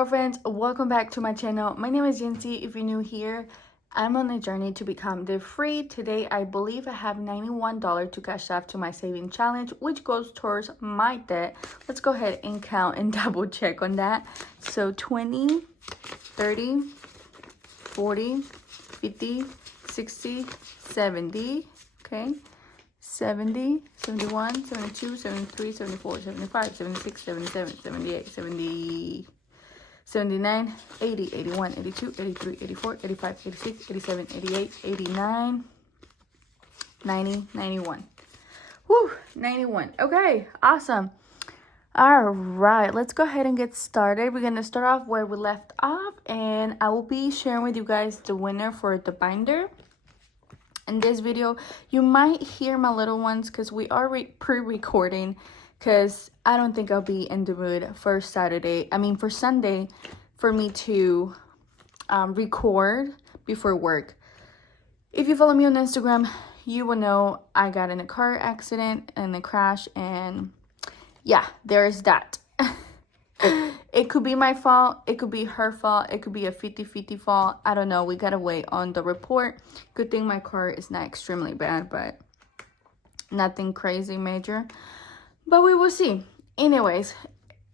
girlfriends, welcome back to my channel. My name is Yancy. If you're new here, I'm on a journey to become debt free. Today I believe I have $91 to cash out to my saving challenge, which goes towards my debt. Let's go ahead and count and double check on that. So 20, 30, 40, 50, 60, 70, okay, 70, 71, 72, 73, 74, 75, 76, 77, 78, 70, 79, 80, 81, 82, 83, 84, 85, 86, 87, 88, 89, 90, 91. Woo, 91. Okay, awesome. All right, let's go ahead and get started. We're going to start off where we left off, and I will be sharing with you guys the winner for the binder. In this video, you might hear my little ones because we are pre-recording, because I don't think I'll be in the mood for Sunday for me to record before work. If you follow me on Instagram, you will know I got in a car accident and a crash, and yeah, there's that. It could be my fault, it could be her fault, it could be a 50-50 fault. I don't know. We gotta wait on the report. Good thing my car is not extremely bad, but nothing crazy major. But we will see. Anyways,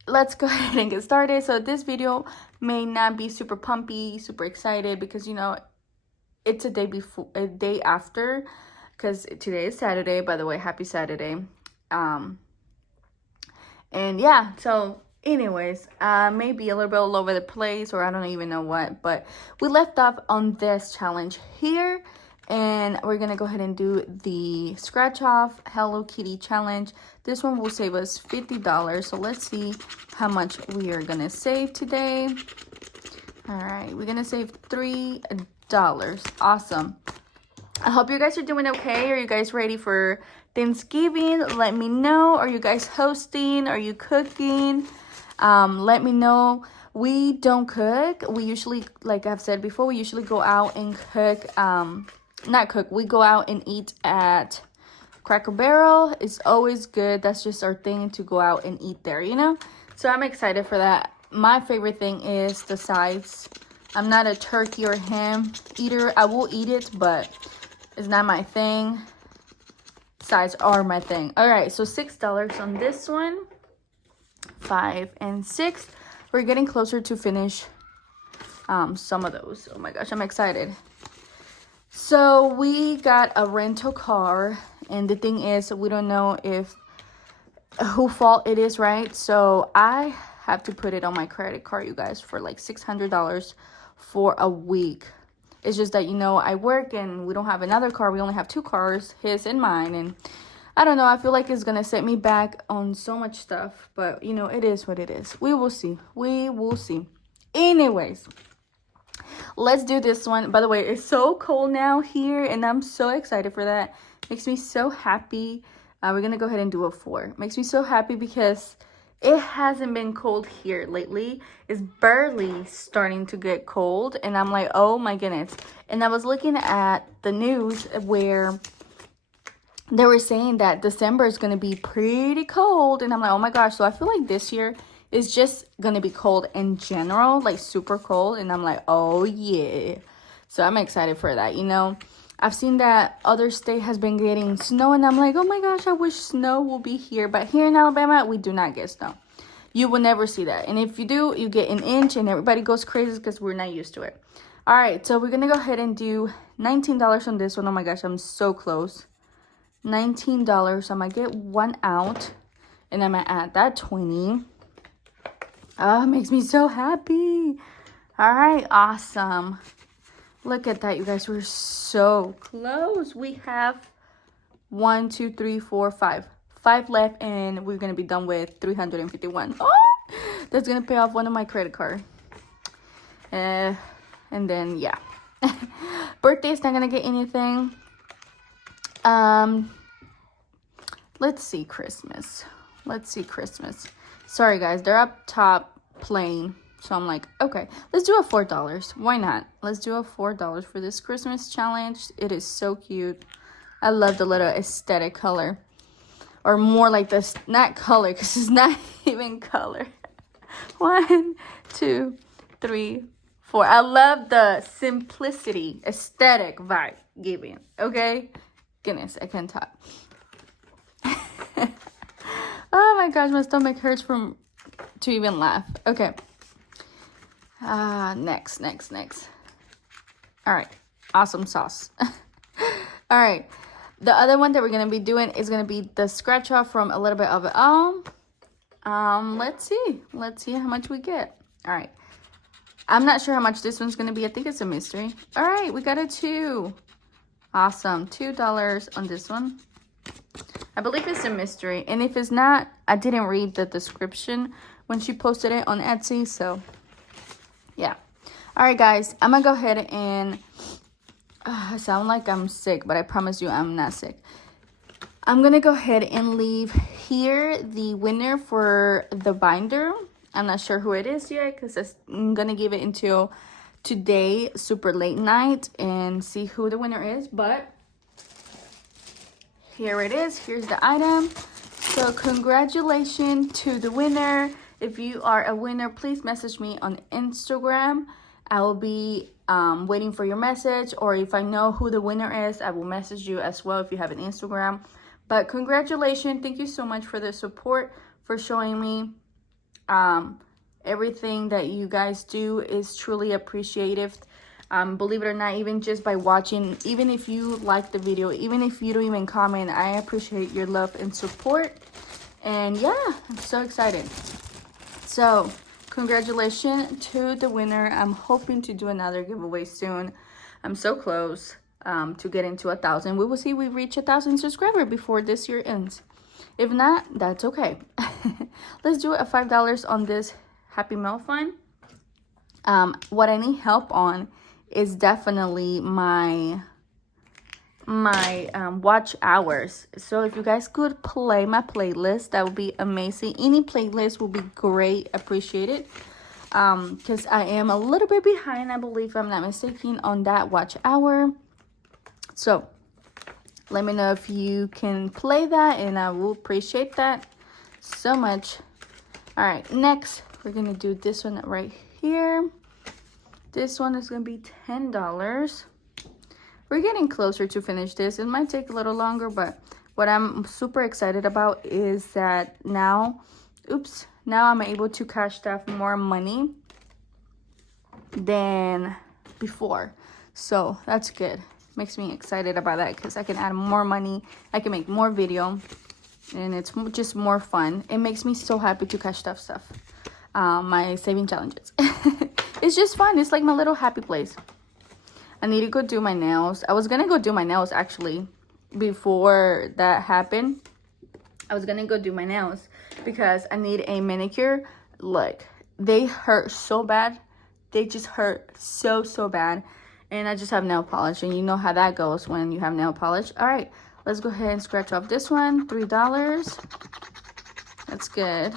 let's go ahead and get started. So this video may not be super pumpy, super excited, because you know it's a day after, because today is Saturday. By the way, happy Saturday. And yeah, so anyways, maybe a little bit all over the place, or I don't even know what, but we left off on this challenge here, and we're gonna go ahead and do the scratch off Hello Kitty challenge. This one will save us $50, so let's see how much we are gonna save today. All right, we're gonna save $3. Awesome. I hope you guys are doing okay. Are you guys ready for Thanksgiving? Let me know. Are you guys hosting? Are you cooking? Let me know. We don't cook. We usually, like I've said before, we usually go out and cook. We go out and eat at Cracker Barrel. It's always good. That's just our thing, to go out and eat there, you know? So I'm excited for that. My favorite thing is the sides. I'm not a turkey or ham eater. I will eat it, but it's not my thing. Sides are my thing. All right, so $6 on this one. 5 and 6. We're getting closer to finish some of those. Oh my gosh, I'm excited. So we got a rental car, and the thing is, we don't know who fault it is, right? So I have to put it on my credit card, you guys, for like $600 for a week. It's just that, you know, I work and we don't have another car. We only have 2 cars, his and mine, and I don't know. I feel like it's going to set me back on so much stuff. But, you know, it is what it is. We will see. We will see. Anyways, let's do this one. By the way, it's so cold now here, and I'm so excited for that. Makes me so happy. We're going to go ahead and do a 4. Makes me so happy because it hasn't been cold here lately. It's barely starting to get cold. And I'm like, oh my goodness. And I was looking at the news where they were saying that December is going to be pretty cold. And I'm like, oh my gosh. So I feel like this year is just going to be cold in general, like super cold. And I'm like, oh yeah. So I'm excited for that. You know, I've seen that other state has been getting snow, and I'm like, oh my gosh, I wish snow will be here. But here in Alabama, we do not get snow. You will never see that. And if you do, you get an inch, and everybody goes crazy because we're not used to it. All right, so we're going to go ahead and do $19 on this one. Oh my gosh, I'm so close. $19. I'm going to get one out, and I'm going to add that 20. Oh, it makes me so happy. All right, awesome. Look at that, you guys. We're so close. We have 1, 2, 3, 4, 5. 5 left, and we're going to be done with 351. Oh, that's going to pay off one of my credit cards. And then, yeah. Birthday's not going to get anything. Let's see Christmas. Sorry, guys. They're up top playing. So I'm like, okay, let's do a $4. Why not? Let's do a $4 for this Christmas challenge. It is so cute. I love the little aesthetic color. Or more like this, not color, because it's not even color. 1, 2, 3, 4. I love the simplicity, aesthetic vibe giving. Okay? Goodness, I can't talk. Oh my gosh, my stomach hurts to even laugh. Okay. Next. All right. Awesome sauce. All right. The other one that we're going to be doing is going to be the scratch off from a little bit of it. Let's see how much we get. All right. I'm not sure how much this one's going to be. I think it's a mystery. All right. We got a 2. Awesome. $2 on this one. I believe it's a mystery. And if it's not, I didn't read the description when she posted it on Etsy. So, yeah. All right, guys. I'm going to go ahead and... I sound like I'm sick, but I promise you I'm not sick. I'm going to go ahead and leave here the winner for the binder. I'm not sure who it is yet because I'm going to give it until today, super late night, and see who the winner is. But here it is. Here's the item. So congratulations to the winner. If you are a winner, please message me on Instagram. I will be waiting for your message, or if I know who the winner is, I will message you as well if you have an Instagram. But congratulations. Thank you so much for the support, for showing me everything that you guys do is truly appreciated. Believe it or not, even just by watching, even if you like the video, even if you don't even comment, I appreciate your love and support. And yeah, I'm so excited. So congratulations to the winner. I'm hoping to do another giveaway soon. I'm so close to getting to 1,000. We will see if we reach 1,000 subscribers before this year ends. If not, that's okay. Let's do a $5 on this Happy Meal Fund. What I need help on is definitely my watch hours. So if you guys could play my playlist, that would be amazing. Any playlist will be great, appreciated, because I am a little bit behind, I believe, if I'm not mistaken, on that watch hour. So let me know if you can play that, and I will appreciate that so much. All right, next we're gonna do this one right here. This one is gonna be $10. We're getting closer to finish this. It might take a little longer, but what I'm super excited about is that now I'm able to cash out more money than before. So that's good. Makes me excited about that because I can add more money. I can make more video, and it's just more fun. It makes me so happy to cash stuff. My saving challenges. It's just fun. It's like my little happy place. I need to go do my nails. I was gonna go do my nails actually before that happened. I was gonna go do my nails because I need a manicure. Look, they hurt so bad. They just hurt so bad. And I just have nail polish, and you know how that goes when you have nail polish. All right, let's go ahead and scratch off this one. $3. That's good.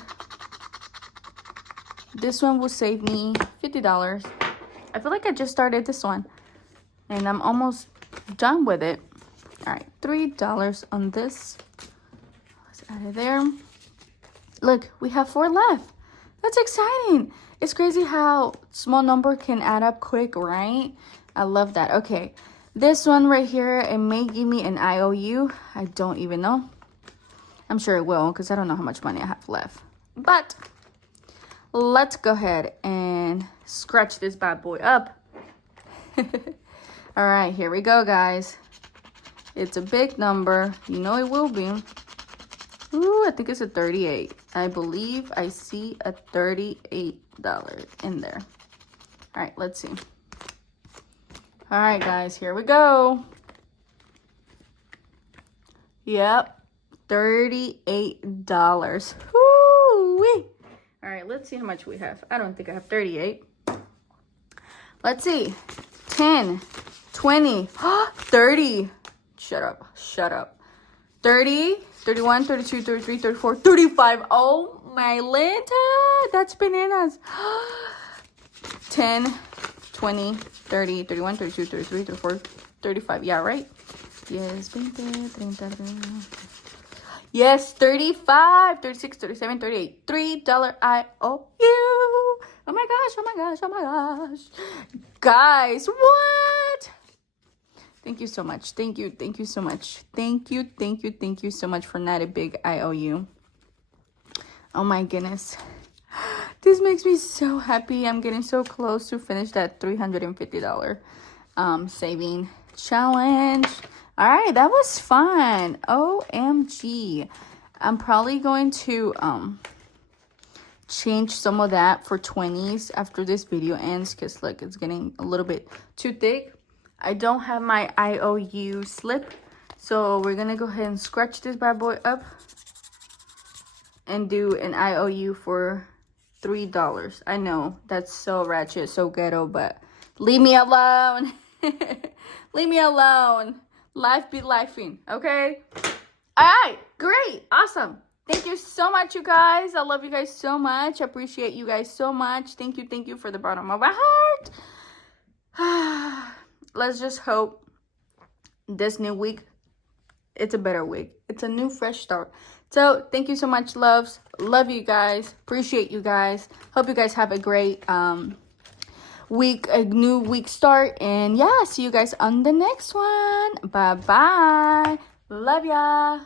This one will save me $50. I feel like I just started this one, and I'm almost done with it. All right, $3 on this. Let's add it there. Look, we have 4 left. That's exciting. It's crazy how small number can add up quick, right? I love that. Okay, this one right here, it may give me an IOU. I don't even know. I'm sure it will because I don't know how much money I have left. But let's go ahead and scratch this bad boy up. All right, here we go, guys. It's a big number. You know it will be. Ooh, I think it's a 38. I believe I see a $38 in there. All right, let's see. All right, guys, here we go. Yep, $38. Woo-wee. All right, let's see how much we have. I don't think I have 38. Let's see. 10, 20, 30. Shut up. 30, 31, 32, 33, 34, 35. Oh, my Linda. That's bananas. 10, 20, 30, 31, 32, 33, 34, 35. Yeah, right? Yes, 20, 30, yes, 35, 36, 37, 38. $3 I owe you. Oh my gosh, oh my gosh, oh my gosh. Guys, what? Thank you so much. Thank you so much. Thank you so much for Natty Big IOU. Oh my goodness. This makes me so happy. I'm getting so close to finish that $350 saving challenge. All right, that was fun. OMG. I'm probably going to change some of that for 20s after this video ends, because look, it's getting a little bit too thick. I don't have my IOU slip, so we're gonna go ahead and scratch this bad boy up and do an IOU for $3. I know that's so ratchet, so ghetto, but leave me alone. Leave me alone. Life be lifing, okay? All right, great, awesome. Thank you so much, you guys. I love you guys so much. I appreciate you guys so much. Thank you for the bottom of my heart. Let's just hope this new week, it's a better week. It's a new, fresh start. So thank you so much, loves. Love you guys. Appreciate you guys. Hope you guys have a great week, a new week start. And yeah, see you guys on the next one. Bye-bye. Love ya.